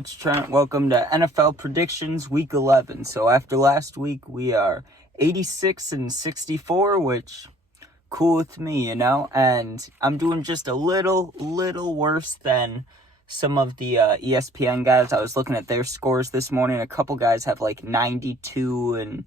It's Trent. Welcome to NFL Predictions Week 11. So after last week, we are 86-64, which cool with me, and I'm doing just a little worse than some of the ESPN guys. I was looking at their scores this morning. A couple guys have like 92 and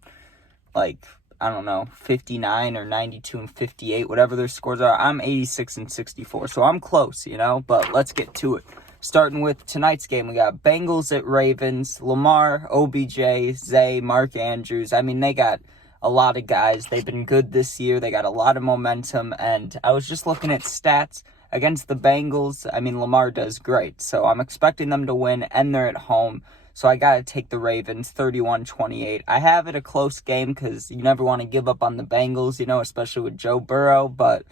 59 or 92 and 58, whatever their scores are. I'm 86-64, so I'm close, but let's get to it. Starting with tonight's game, we got Bengals at Ravens, Lamar, OBJ, Zay, Mark Andrews. They got a lot of guys. They've been good this year. They got a lot of momentum, and I was just looking at stats against the Bengals. Lamar does great, so I'm expecting them to win, and they're at home. So I got to take the Ravens 31-28. I have it a close game because you never want to give up on the Bengals, especially with Joe Burrow, but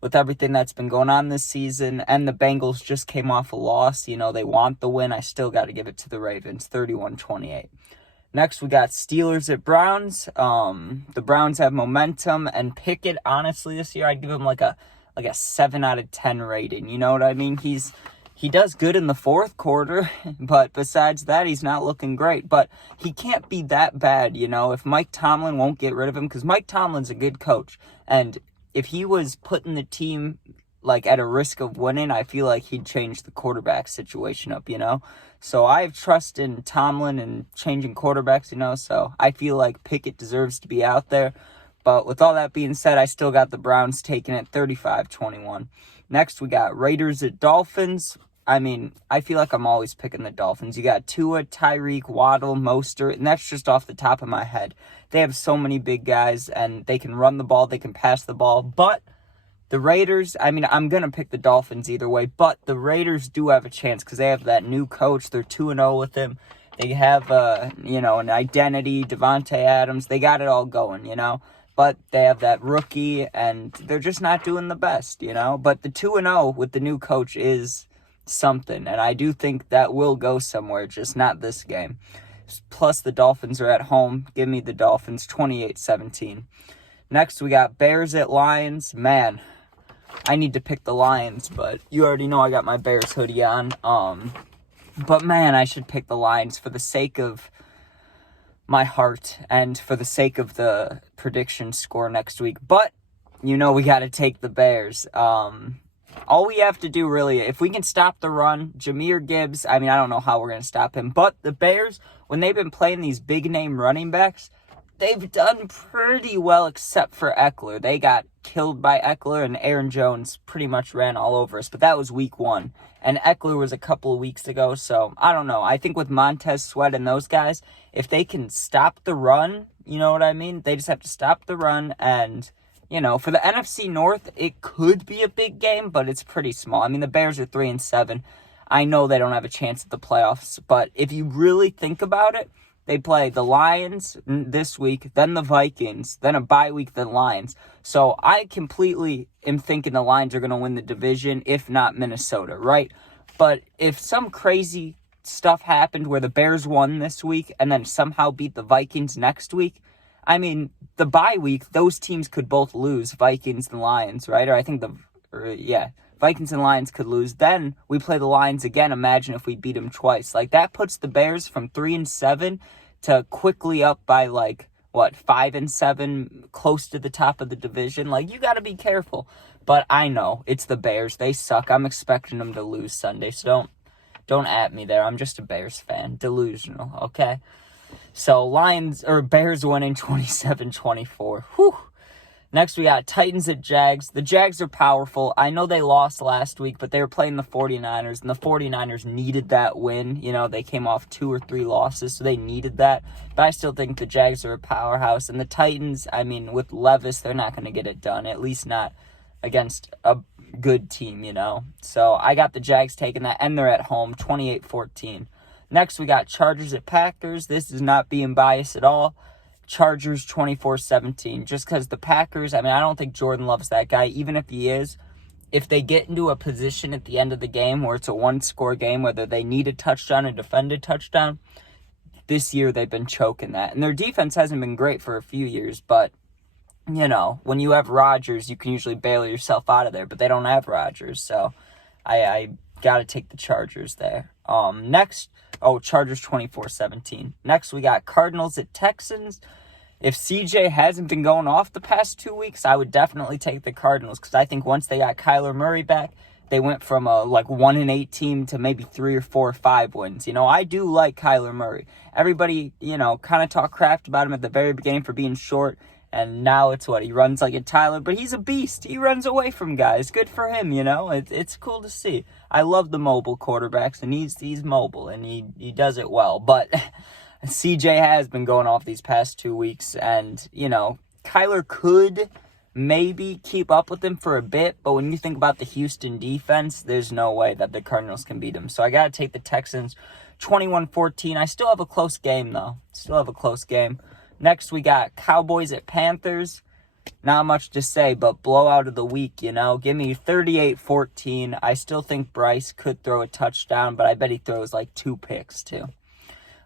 with everything that's been going on this season, and the Bengals just came off a loss, they want the win. I still got to give it to the Ravens, 31-28. Next, we got Steelers at Browns. The Browns have momentum, and Pickett, honestly, this year, I'd give him like a 7 out of 10 rating. You know what I mean? He does good in the fourth quarter, but besides that, he's not looking great. But he can't be that bad, if Mike Tomlin won't get rid of him, because Mike Tomlin's a good coach, and if he was putting the team at a risk of winning, I feel like he'd change the quarterback situation up, So I have trust in Tomlin and changing quarterbacks, so I feel like Pickett deserves to be out there. But with all that being said, I still got the Browns taking it 35-21. Next, we got Raiders at Dolphins. I feel like I'm always picking the Dolphins. You got Tua, Tyreek, Waddle, Mostert, and that's just off the top of my head. They have so many big guys, and they can run the ball, they can pass the ball. But the Raiders, I'm going to pick the Dolphins either way, but the Raiders do have a chance because they have that new coach. They're 2-0 with him. They have, an identity, Devontae Adams. They got it all going, But they have that rookie, and they're just not doing the best, But the 2-0 with the new coach is something, and I do think that will go somewhere, just not this game. Plus, the Dolphins are at home. Give me the Dolphins, 28-17. Next, we got Bears at Lions. Man, I need to pick the Lions, but you already know I got my Bears hoodie on. But man, I should pick the Lions for the sake of my heart and for the sake of the prediction score next week. But, we got to take the Bears. All we have to do, really, if we can stop the run, Jahmyr Gibbs, I don't know how we're going to stop him. But the Bears, when they've been playing these big-name running backs, they've done pretty well except for Eckler. They got killed by Eckler, and Aaron Jones pretty much ran all over us. But that was week 1. And Eckler was a couple of weeks ago, so I don't know. I think with Montez Sweat and those guys, if they can stop the run, you know what I mean? They just have to stop the run, and for the NFC North, it could be a big game, but it's pretty small. The Bears are 3-7. I know they don't have a chance at the playoffs, but if you really think about it, they play the Lions this week, then the Vikings, then a bye week, then Lions. So I completely am thinking the Lions are going to win the division, if not Minnesota, right? But if some crazy stuff happened where the Bears won this week and then somehow beat the Vikings next week, the bye week, those teams could both lose, Vikings and Lions, right? Vikings and Lions could lose. Then we play the Lions again. Imagine if we beat them twice. That puts the Bears from 3-7 to quickly up by 5-7, close to the top of the division. You got to be careful. But I know it's the Bears. They suck. I'm expecting them to lose Sunday. So don't at me there. I'm just a Bears fan. Delusional, okay? So Bears winning 27-24. Whew. Next, we got Titans at Jags. The Jags are powerful. I know they lost last week, but they were playing the 49ers, and the 49ers needed that win. They came off 2 or 3 losses, so they needed that. But I still think the Jags are a powerhouse. And the Titans, with Levis, they're not going to get it done, at least not against a good team, So I got the Jags taking that, and they're at home, 28-14. Next, we got Chargers at Packers. This is not being biased at all. Chargers 24-17. Just because the Packers, I don't think Jordan Love's that guy. Even if he is, if they get into a position at the end of the game where it's a one-score game, whether they need a touchdown or defend a touchdown, this year they've been choking that. And their defense hasn't been great for a few years, but, when you have Rodgers, you can usually bail yourself out of there, but they don't have Rodgers, so I got to take the Chargers there. Next, Oh, Chargers 24-17. Next, we got Cardinals at Texans. If CJ hasn't been going off the past 2 weeks, I would definitely take the Cardinals because I think once they got Kyler Murray back, they went from a 1-8 team to maybe 3 or 4 or 5 wins. I do like Kyler Murray. Everybody, kind of talk crap about him at the very beginning for being short. And now it's he runs like a Tyler, but he's a beast. He runs away from guys. Good for him, It's cool to see. I love the mobile quarterbacks, and he's mobile, and he does it well. But CJ has been going off these past 2 weeks, and, Kyler could maybe keep up with him for a bit, but when you think about the Houston defense, there's no way that the Cardinals can beat him. So I got to take the Texans 21-14. I still have a close game, though. Next, we got Cowboys at Panthers. Not much to say, but blowout of the week, Give me 38-14. I still think Bryce could throw a touchdown, but I bet he throws 2 picks, too.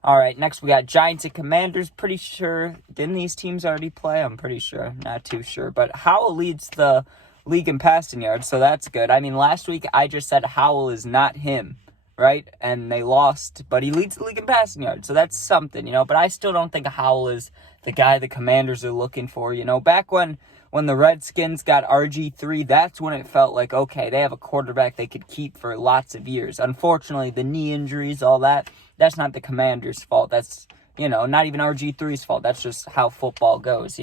All right, next we got Giants and Commanders. Pretty sure, didn't these teams already play? I'm pretty sure. Not too sure. But Howell leads the league in passing yards, so that's good. I mean, last week I just said Howell is not him, right? And they lost, but he leads the league in passing yards, so that's something, But I still don't think Howell is the guy the Commanders are looking for, Back when the Redskins got RG3, that's when it felt like, okay, they have a quarterback they could keep for lots of years. Unfortunately, the knee injuries, all that's not the Commanders' fault. That's, not even RG3's fault. That's just how football goes,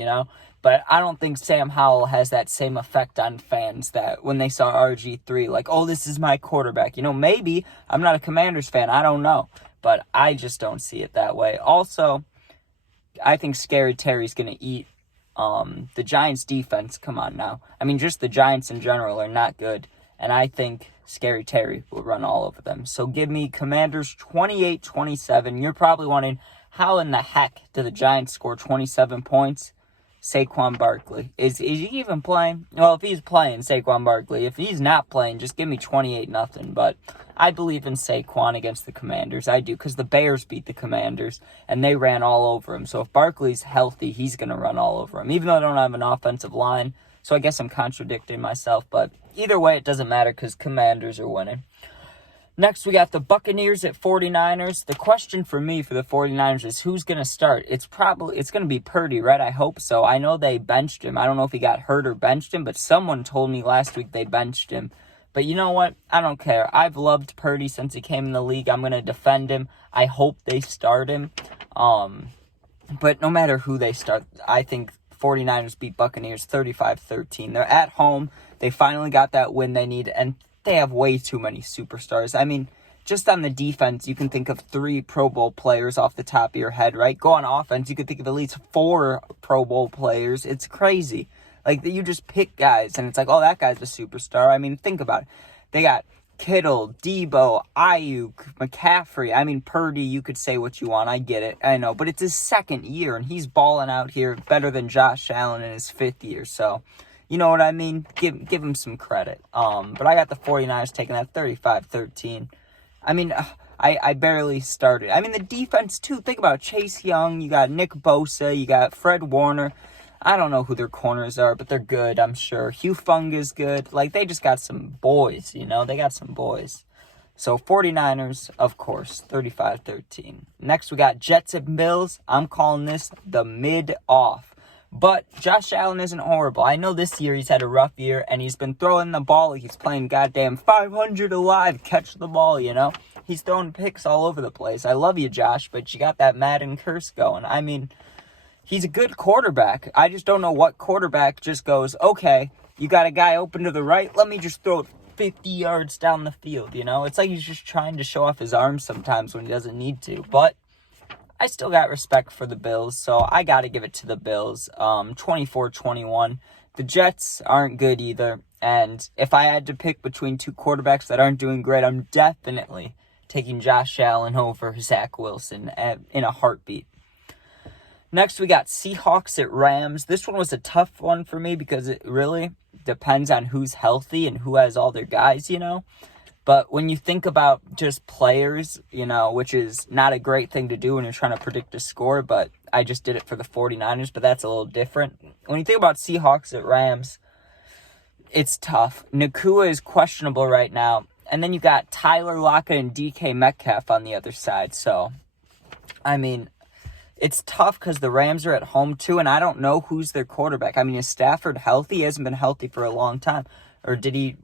But I don't think Sam Howell has that same effect on fans that when they saw RG3, oh, this is my quarterback. Maybe I'm not a Commanders fan. I don't know. But I just don't see it that way. Also, I think Scary Terry's going to eat the Giants' defense. Come on now. I mean, just the Giants in general are not good. And I think Scary Terry will run all over them. So give me Commanders 28-27. You're probably wondering, how in the heck did the Giants score 27 points? Saquon Barkley. Is he even playing? Well, if he's playing, Saquon Barkley. If he's not playing, just give me 28-0. But I believe in Saquon against the Commanders. I do, because the Bears beat the Commanders, and they ran all over him. So if Barkley's healthy, he's going to run all over him, even though I don't have an offensive line. So I guess I'm contradicting myself. But either way, it doesn't matter because Commanders are winning. Next, we got the Buccaneers at 49ers. The question for me for the 49ers is who's going to start? It's going to be Purdy, right? I hope so. I know they benched him. I don't know if he got hurt or benched him, but someone told me last week they benched him. But you know what? I don't care. I've loved Purdy since he came in the league. I'm going to defend him. I hope they start him. But no matter who they start, I think 49ers beat Buccaneers 35-13. They're at home. They finally got that win they need, and they have way too many superstars. I mean, just on the defense, you can think of 3 Pro Bowl players off the top of your head, right? Go on offense, you could think of at least 4 Pro Bowl players. It's crazy. You just pick guys, and it's like, oh, that guy's a superstar. I mean, think about it. They got Kittle, Debo, Ayuk, McCaffrey. I mean, Purdy, you could say what you want. I get it. I know. But it's his 2nd year, and he's balling out here better than Josh Allen in his 5th year. So, you know what I mean? Give him some credit. But I got the 49ers taking that 35-13. I mean, I barely started. I mean, the defense, too. Think about Chase Young. You got Nick Bosa. You got Fred Warner. I don't know who their corners are, but they're good, I'm sure. Hugh Fung is good. They just got some boys, They got some boys. So, 49ers, of course, 35-13. Next, we got Jets and Bills. I'm calling this the mid-off. But Josh Allen isn't horrible. I know this year he's had a rough year, and he's been throwing the ball. He's playing goddamn 500 alive. Catch the ball, He's throwing picks all over the place. I love you, Josh, but you got that Madden curse going. I mean, he's a good quarterback. I just don't know what quarterback just goes, okay, you got a guy open to the right, let me just throw it 50 yards down the field, It's like he's just trying to show off his arms sometimes when he doesn't need to. But I still got respect for the Bills, so I got to give it to the Bills. 24-21. The Jets aren't good either, and if I had to pick between 2 quarterbacks that aren't doing great, I'm definitely taking Josh Allen over Zach Wilson in a heartbeat. Next, we got Seahawks at Rams. This one was a tough one for me because it really depends on who's healthy and who has all their guys, But when you think about just players, which is not a great thing to do when you're trying to predict a score, but I just did it for the 49ers, but that's a little different. When you think about Seahawks at Rams, it's tough. Nakua is questionable right now, And then you got Tyler Lockett and DK Metcalf on the other side. So, I mean, it's tough because the Rams are at home too, and I don't know who's their quarterback. I mean, is Stafford healthy? He hasn't been healthy for a long time. Or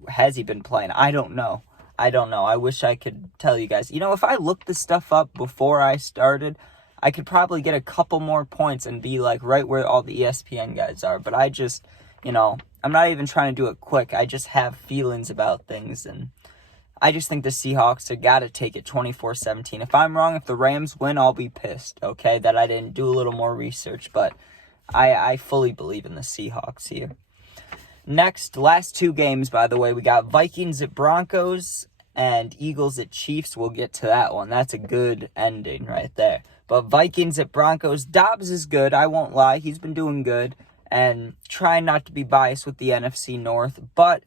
has he been playing? I don't know. I wish I could tell you guys. If I looked this stuff up before I started, I could probably get a couple more points and be like right where all the ESPN guys are. But I just, I'm not even trying to do it quick. I just have feelings about things, and I just think the Seahawks have got to take it 24-17. If I'm wrong, if the Rams win, I'll be pissed, okay, that I didn't do a little more research. But I fully believe in the Seahawks here. Next, last two games, by the way, we got Vikings at Broncos and Eagles at Chiefs. We'll get to that one. That's a good ending right there. But Vikings at Broncos, Dobbs is good, I won't lie. He's been doing good. And trying not to be biased with the NFC North. But,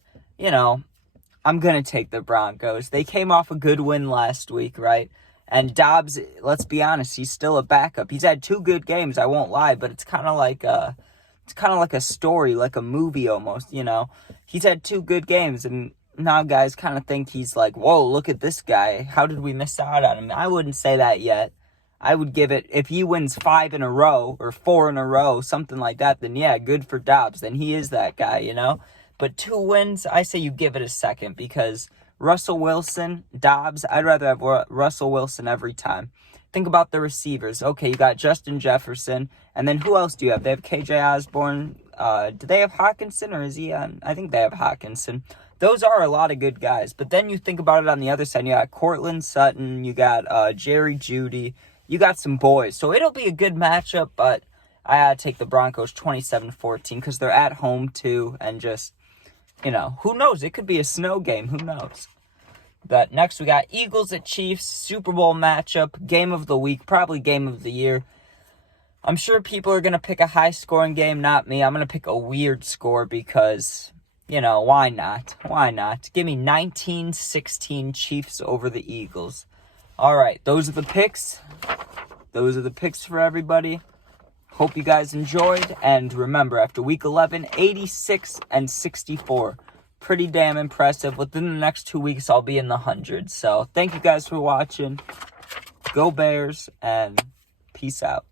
I'm going to take the Broncos. They came off a good win last week, right? And Dobbs, let's be honest, he's still a backup. He's had two good games, I won't lie, but it's kind of like a story, like a movie almost, He's had two good games, and now guys kind of think he's like, whoa, look at this guy. How did we miss out on him? I wouldn't say that yet. I would give it, if he wins 5 in a row or 4 in a row, something like that, then yeah, good for Dobbs. Then he is that guy, But 2 wins, I say you give it a second, because Russell Wilson, Dobbs, I'd rather have Russell Wilson every time. Think about the receivers. Okay, you got Justin Jefferson, and then who else do you have? They have KJ Osborne. Do they have Hawkinson, or is he on? I think they have Hawkinson. Those are a lot of good guys. But then you think about it on the other side. You got Cortland Sutton. You got Jerry Jeudy. You got some boys. So it'll be a good matchup, but I gotta take the Broncos 27-14 because they're at home too, and just, who knows? It could be a snow game. Who knows? But next we got Eagles at Chiefs, Super Bowl matchup, game of the week, probably game of the year. I'm sure people are going to pick a high-scoring game, not me. I'm going to pick a weird score because, why not? Why not? Give me 19-16 Chiefs over the Eagles. All right, those are the picks. Those are the picks for everybody. Hope you guys enjoyed. And remember, after Week 11, 86-64. Pretty damn impressive. Within the next 2 weeks, I'll be in the hundreds. So thank you guys for watching. Go Bears, and peace out.